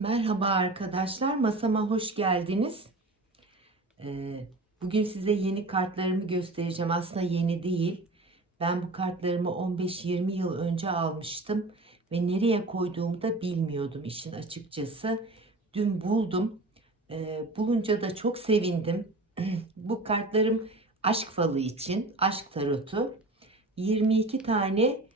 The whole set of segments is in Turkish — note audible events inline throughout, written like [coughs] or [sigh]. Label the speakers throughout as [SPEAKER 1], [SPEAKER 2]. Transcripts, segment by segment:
[SPEAKER 1] Merhaba arkadaşlar, masama hoş geldiniz. Ee, bugün size yeni kartlarımı göstereceğim. Aslında yeni değil. Ben bu kartlarımı 15-20 yıl önce almıştım ve nereye koyduğumu da bilmiyordum işin açıkçası. Dün buldum. Ee, bulunca da çok sevindim. [clears throat] bu kartlarım aşk falı için, aşk tarotu. 22 tane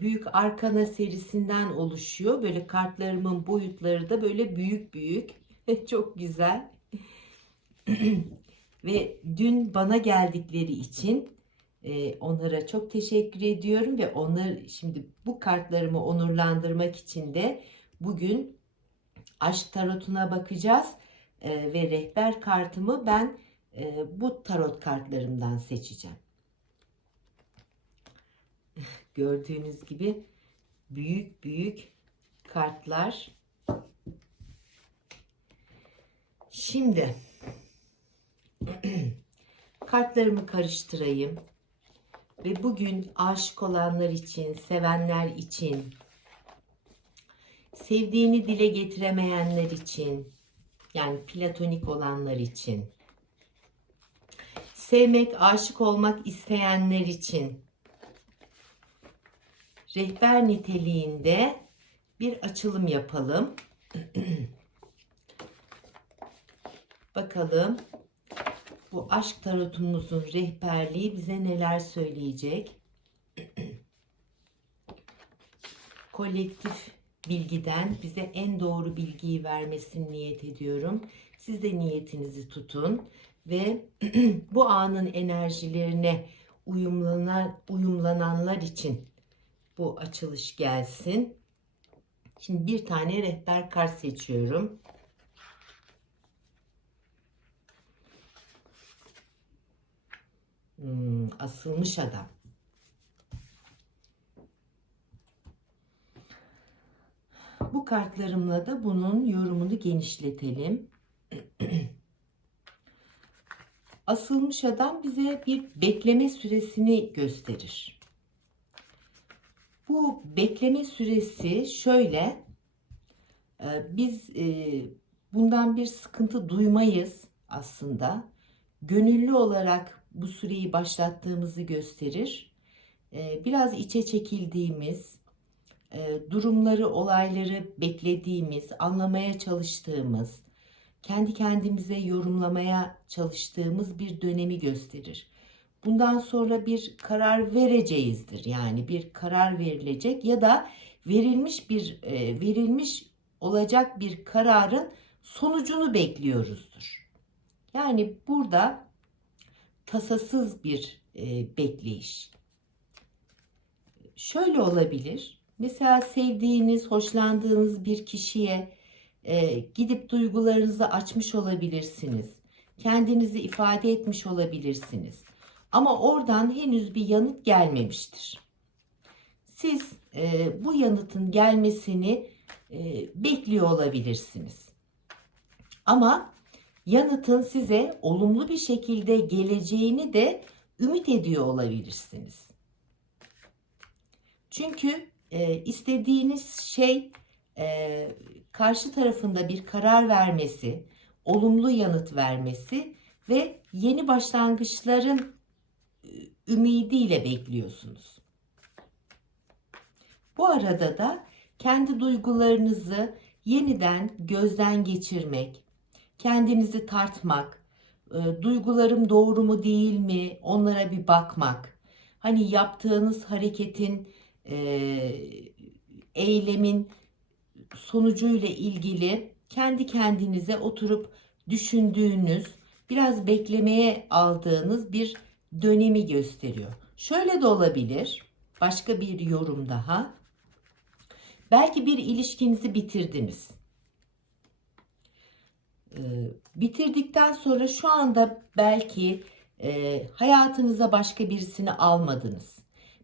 [SPEAKER 1] büyük arkana serisinden oluşuyor. Böyle kartlarımın boyutları da böyle büyük büyük. [laughs] Çok güzel. [clears throat] Ve dün bana geldikleri için onlara çok teşekkür ediyorum ve onları şimdi bu kartlarımı onurlandırmak için de bugün aşk tarotuna bakacağız ve rehber kartımı ben bu tarot kartlarımdan seçeceğim. Gördüğünüz gibi büyük büyük kartlar. Şimdi [clears throat] kartlarımı karıştırayım ve bugün aşık olanlar için, sevenler için, sevdiğini dile getiremeyenler için, yani platonik olanlar için, sevmek, aşık olmak isteyenler için rehber niteliğinde bir açılım yapalım. [clears throat] Bakalım bu aşk tarotumuzun rehberliği bize neler söyleyecek? [clears throat] Kolektif bilgiden bize en doğru bilgiyi vermesini niyet ediyorum. Siz de niyetinizi tutun ve [clears throat] bu anın enerjilerine uyumlanan, uyumlananlar için bu açılış gelsin. Şimdi bir tane rehber kart seçiyorum. Hmm, asılmış adam. Bu kartlarımla da bunun yorumunu genişletelim. [clears throat] Asılmış adam bize bir bekleme süresini gösterir. Bu bekleme süresi şöyle. e, Biz e, bundan bir sıkıntı duymayız aslında. Gönüllü olarak bu süreyi başlattığımızı gösterir. E, Biraz içe çekildiğimiz, durumları, olayları beklediğimiz, anlamaya çalıştığımız, kendi kendimize yorumlamaya çalıştığımız bir dönemi gösterir bundan sonra bir karar vereceğizdir. Yani bir karar verilecek ya da verilmiş bir e, verilmiş olacak bir kararın sonucunu bekliyoruzdur. Yani burada tasasız bir e, bekleyiş. Şöyle olabilir. Mesela sevdiğiniz, hoşlandığınız bir kişiye e, gidip duygularınızı açmış olabilirsiniz. Kendinizi ifade etmiş olabilirsiniz. Ama oradan henüz bir yanıt gelmemiştir. Siz e, bu yanıtın gelmesini e, bekliyor olabilirsiniz. Ama yanıtın size olumlu bir şekilde geleceğini de ümit ediyor olabilirsiniz. Çünkü e, istediğiniz şey e, karşı tarafında bir karar vermesi, olumlu yanıt vermesi ve yeni başlangıçların ümidiyle bekliyorsunuz. Bu arada da kendi duygularınızı yeniden gözden geçirmek, kendinizi tartmak, e, duygularım doğru mu değil mi onlara bir bakmak. Hani yaptığınız hareketin, e, eylemin sonucuyla ilgili kendi kendinize oturup düşündüğünüz, biraz beklemeye aldığınız bir dönemi gösteriyor. Şöyle de olabilir. Başka bir yorum daha. Belki bir ilişkinizi bitirdiniz. Ee, bitirdikten sonra şu anda belki e, hayatınıza başka birisini almadınız.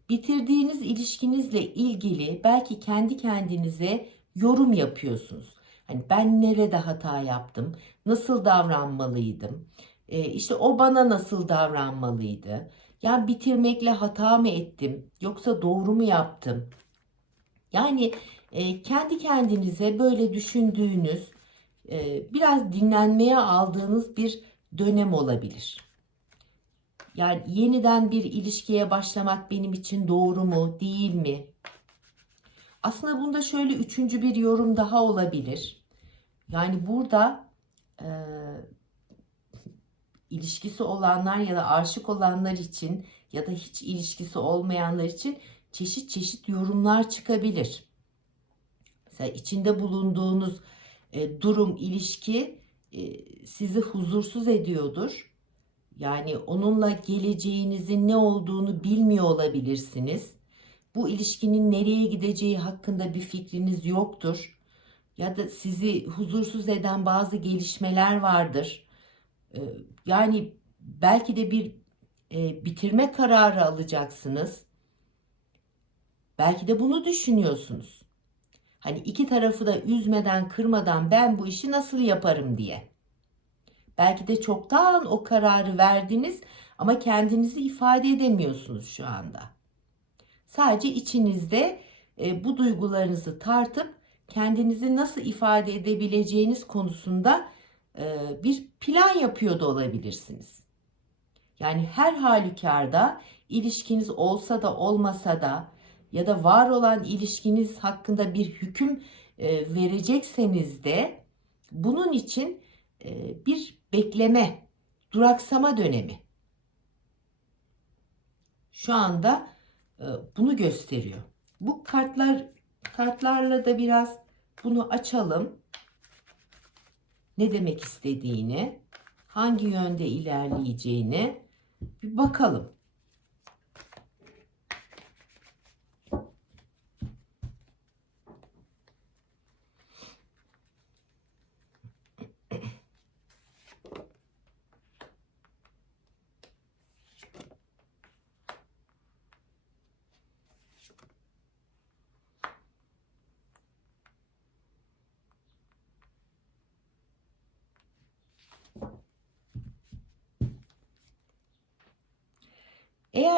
[SPEAKER 1] Bitirdiğiniz ilişkinizle ilgili belki kendi kendinize yorum yapıyorsunuz. Hani ben nerede hata yaptım? Nasıl davranmalıydım? E, işte o bana nasıl davranmalıydı? Yani bitirmekle hata mı ettim? Yoksa doğru mu yaptım? Yani e, kendi kendinize böyle düşündüğünüz, e, biraz dinlenmeye aldığınız bir dönem olabilir. Yani yeniden bir ilişkiye başlamak benim için doğru mu, değil mi? Aslında bunda şöyle üçüncü bir yorum daha olabilir. Yani burada e, ilişkisi olanlar ya da aşık olanlar için ya da hiç ilişkisi olmayanlar için çeşit çeşit yorumlar çıkabilir. Mesela içinde bulunduğunuz e, durum, ilişki e, sizi huzursuz ediyordur. Yani onunla geleceğinizin ne olduğunu bilmiyor olabilirsiniz. Bu ilişkinin nereye gideceği hakkında bir fikriniz yoktur. Ya da sizi huzursuz eden bazı gelişmeler vardır. E, yani belki de bir e, bitirme kararı alacaksınız. Belki de bunu düşünüyorsunuz. Hani iki tarafı da üzmeden, kırmadan ben bu işi nasıl yaparım diye. Belki de çoktan o kararı verdiniz ama kendinizi ifade edemiyorsunuz şu anda. Sadece içinizde e, bu duygularınızı tartıp kendinizi nasıl ifade edebileceğiniz konusunda bir plan yapıyor da olabilirsiniz. Yani her halükarda ilişkiniz olsa da olmasa da ya da var olan ilişkiniz hakkında bir hüküm e, verecekseniz de bunun için e, bir bekleme, duraksama dönemi. Şu anda e, bunu gösteriyor. Bu kartlar kartlarla da biraz bunu açalım. Ne demek istediğini, hangi yönde ilerleyeceğini bir bakalım.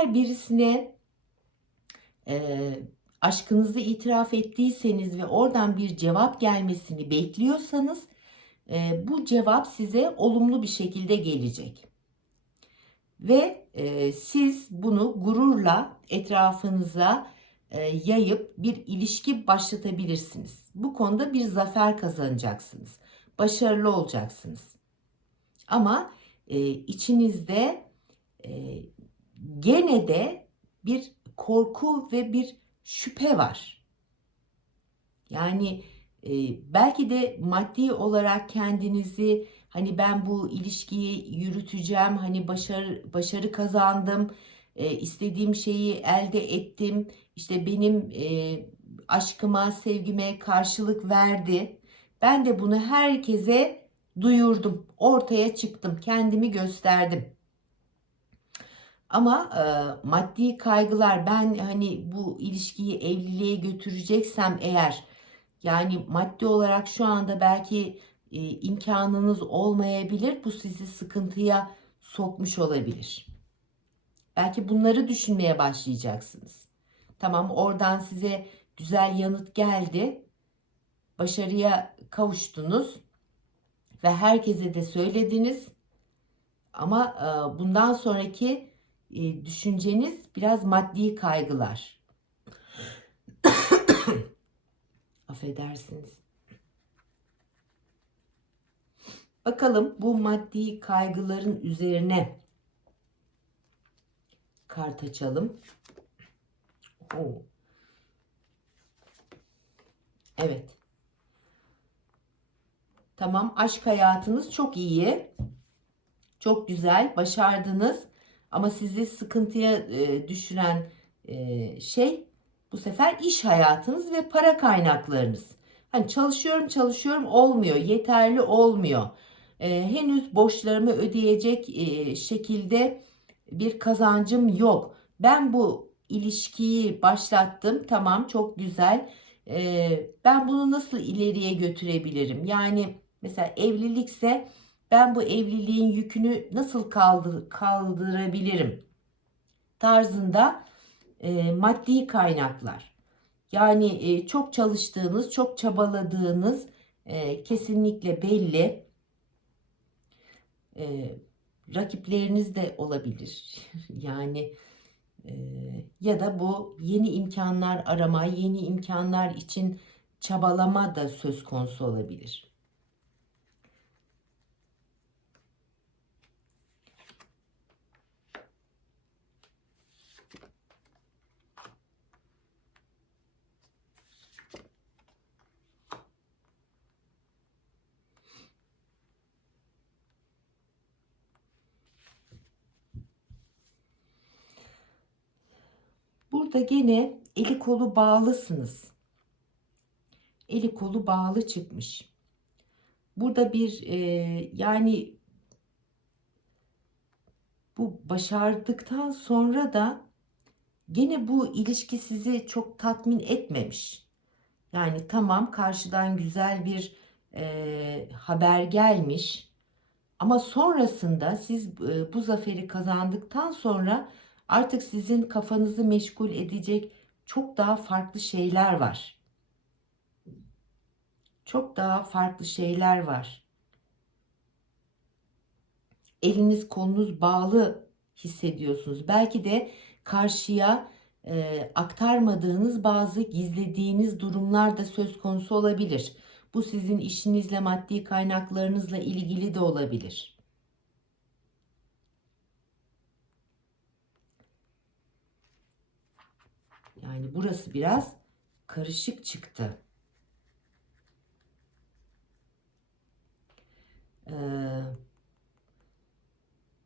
[SPEAKER 1] Eğer birisine e, aşkınızı itiraf ettiyseniz ve oradan bir cevap gelmesini bekliyorsanız e, bu cevap size olumlu bir şekilde gelecek. Ve e, siz bunu gururla etrafınıza e, yayıp bir ilişki başlatabilirsiniz. Bu konuda bir zafer kazanacaksınız. Başarılı olacaksınız. Ama e, içinizde e, gene de bir korku ve bir şüphe var. Yani e, belki de maddi olarak kendinizi hani ben bu ilişkiyi yürüteceğim, hani başarı başarı kazandım, e, istediğim şeyi elde ettim, işte benim e, aşkıma, sevgime karşılık verdi. Ben de bunu herkese duyurdum, ortaya çıktım, kendimi gösterdim. Ama e, maddi kaygılar ben hani bu ilişkiyi evliliğe götüreceksem eğer yani maddi olarak şu anda belki e, imkanınız olmayabilir. Bu sizi sıkıntıya sokmuş olabilir. Belki bunları düşünmeye başlayacaksınız. Tamam oradan size güzel yanıt geldi. Başarıya kavuştunuz ve herkese de söylediniz. Ama e, bundan sonraki e, düşünceniz biraz maddi kaygılar. [coughs] Affedersiniz. Bakalım bu maddi kaygıların üzerine kart açalım. Oo. Evet. Tamam aşk hayatınız çok iyi. Çok güzel başardınız. Ama sizi sıkıntıya e, düşüren e, şey bu sefer iş hayatınız ve para kaynaklarınız. Hani çalışıyorum çalışıyorum olmuyor, yeterli olmuyor. E, henüz borçlarımı ödeyecek şekilde bir kazancım yok. Ben bu ilişkiyi başlattım. Tamam çok güzel. Ben bunu nasıl ileriye götürebilirim? Yani mesela evlilikse ben bu evliliğin yükünü nasıl kaldır, kaldırabilirim tarzında e, maddi kaynaklar. Yani e, çok çalıştığınız, çok çabaladığınız e, kesinlikle belli. E, rakipleriniz de olabilir. [laughs] yani e, ya da bu yeni imkanlar arama, yeni imkanlar için çabalama da söz konusu olabilir. Burada gene eli kolu bağlısınız. Eli kolu bağlı çıkmış. Burada bir e, yani bu başardıktan sonra da gene bu ilişki sizi çok tatmin etmemiş. Yani tamam karşıdan güzel bir e, haber gelmiş ama sonrasında siz e, bu zaferi kazandıktan sonra artık sizin kafanızı meşgul edecek çok daha farklı şeyler var. Çok daha farklı şeyler var. Eliniz kolunuz bağlı hissediyorsunuz. Belki de karşıya e, aktarmadığınız bazı gizlediğiniz durumlar da söz konusu olabilir. Bu sizin işinizle, maddi kaynaklarınızla ilgili de olabilir. Yani burası biraz karışık çıktı. Ee,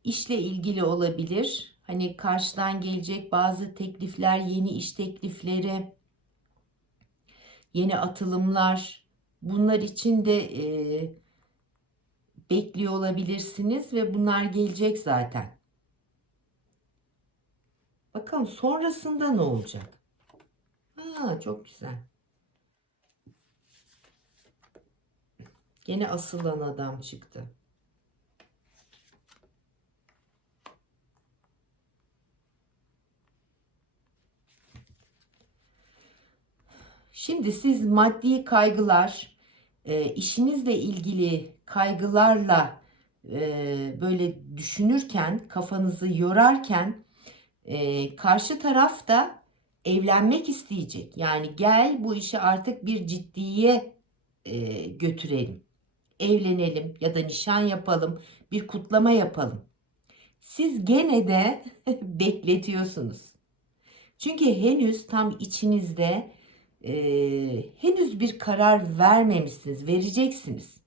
[SPEAKER 1] işle ilgili olabilir. Hani karşıdan gelecek bazı teklifler, yeni iş teklifleri, yeni atılımlar. Bunlar için de e, bekliyor olabilirsiniz ve bunlar gelecek zaten. Bakalım sonrasında ne olacak? Ha, çok güzel. Gene asılan adam çıktı. Şimdi siz maddi kaygılar, e, işinizle ilgili kaygılarla e, böyle düşünürken, kafanızı yorarken e, karşı taraf da evlenmek isteyecek. Yani gel bu işi artık bir ciddiye e, götürelim. Evlenelim ya da nişan yapalım, bir kutlama yapalım. Siz gene de [laughs] bekletiyorsunuz. Çünkü henüz tam içinizde e, henüz bir karar vermemişsiniz, vereceksiniz.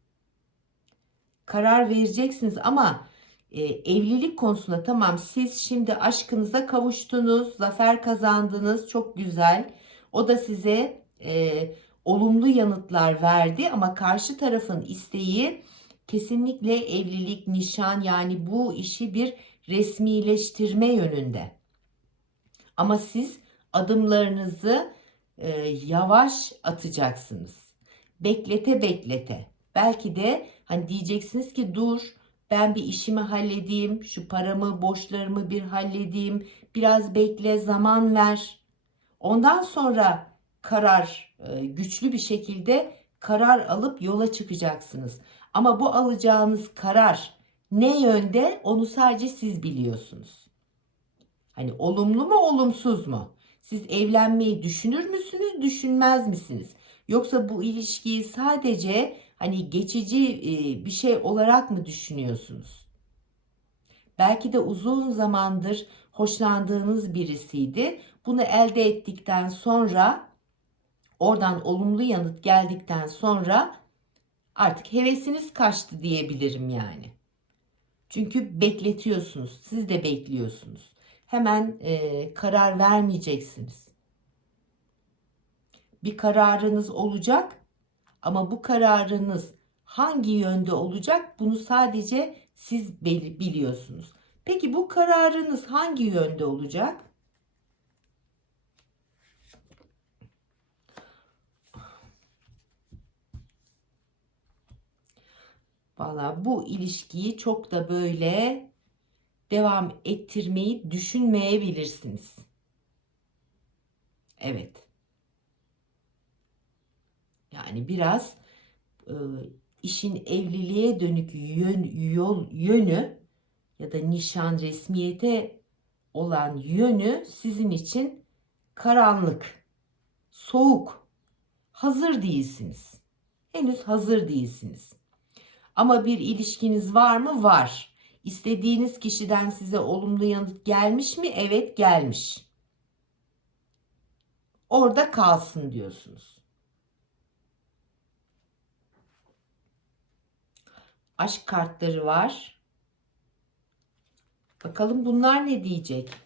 [SPEAKER 1] Karar vereceksiniz ama e, evlilik konusunda tamam siz şimdi aşkınıza kavuştunuz, zafer kazandınız, çok güzel. O da size e, olumlu yanıtlar verdi ama karşı tarafın isteği kesinlikle evlilik, nişan yani bu işi bir resmileştirme yönünde. Ama siz adımlarınızı e, yavaş atacaksınız. Beklete beklete. Belki de hani diyeceksiniz ki dur ben bir işimi halledeyim, şu paramı, borçlarımı bir halledeyim, biraz bekle, zaman ver. Ondan sonra karar e, güçlü bir şekilde karar alıp yola çıkacaksınız. Ama bu alacağınız karar ne yönde onu sadece siz biliyorsunuz. Hani olumlu mu olumsuz mu? Siz evlenmeyi düşünür müsünüz, düşünmez misiniz? Yoksa bu ilişkiyi sadece hani geçici bir şey olarak mı düşünüyorsunuz? Belki de uzun zamandır hoşlandığınız birisiydi. Bunu elde ettikten sonra oradan olumlu yanıt geldikten sonra artık hevesiniz kaçtı diyebilirim yani. Çünkü bekletiyorsunuz. Siz de bekliyorsunuz. Hemen e, karar vermeyeceksiniz. Bir kararınız olacak ama bu kararınız hangi yönde olacak bunu sadece siz biliyorsunuz. Peki bu kararınız hangi yönde olacak? Valla bu ilişkiyi çok da böyle devam ettirmeyi düşünmeyebilirsiniz. Evet. Yani biraz e, işin evliliğe dönük yön, yol, yönü ya da nişan resmiyete olan yönü sizin için karanlık, soğuk, hazır değilsiniz. Henüz hazır değilsiniz. Ama bir ilişkiniz var mı? Var. İstediğiniz kişiden size olumlu yanıt gelmiş mi? Evet gelmiş. Orada kalsın diyorsunuz. Aşk kartları var. Bakalım bunlar ne diyecek?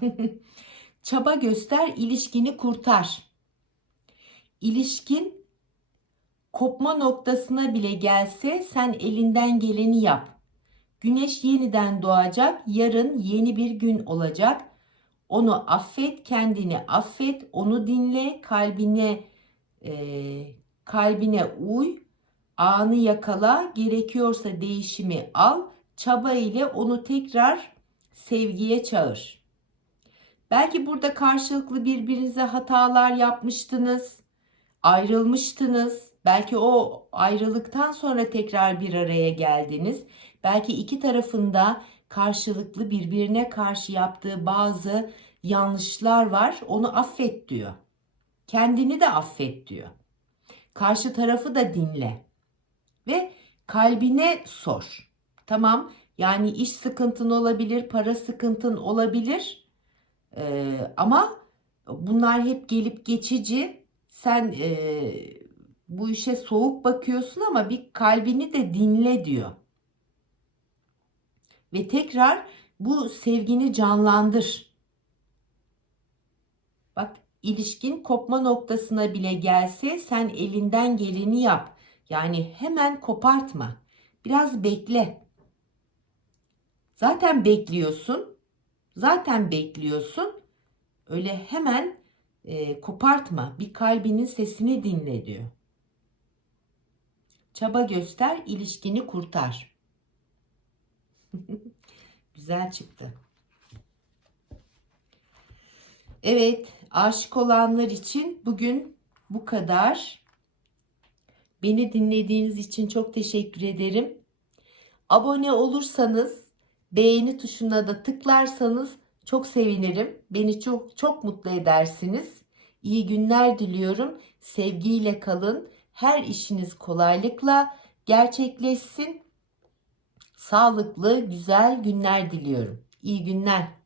[SPEAKER 1] [laughs] Çaba göster, ilişkini kurtar. İlişkin kopma noktasına bile gelse sen elinden geleni yap. Güneş yeniden doğacak, yarın yeni bir gün olacak. Onu affet, kendini affet, onu dinle, kalbine e, kalbine uy, anı yakala, gerekiyorsa değişimi al, çaba ile onu tekrar sevgiye çağır. Belki burada karşılıklı birbirinize hatalar yapmıştınız, ayrılmıştınız. Belki o ayrılıktan sonra tekrar bir araya geldiniz. Belki iki tarafında karşılıklı birbirine karşı yaptığı bazı yanlışlar var. Onu affet diyor. Kendini de affet diyor. Karşı tarafı da dinle. Ve kalbine sor. Tamam yani iş sıkıntın olabilir, para sıkıntın olabilir. Ee, ama bunlar hep gelip geçici. Sen e, bu işe soğuk bakıyorsun ama bir kalbini de dinle diyor. Ve tekrar bu sevgini canlandır. Bak ilişkin kopma noktasına bile gelse sen elinden geleni yap. Yani hemen kopartma. Biraz bekle. Zaten bekliyorsun. Zaten bekliyorsun. Öyle hemen e, kopartma. Bir kalbinin sesini dinle diyor. Çaba göster, ilişkini kurtar. [laughs] Güzel çıktı. Evet, aşık olanlar için bugün bu kadar. Beni dinlediğiniz için çok teşekkür ederim. Abone olursanız, beğeni tuşuna da tıklarsanız çok sevinirim. Beni çok çok mutlu edersiniz. İyi günler diliyorum. Sevgiyle kalın. Her işiniz kolaylıkla gerçekleşsin. Sağlıklı, güzel günler diliyorum. İyi günler.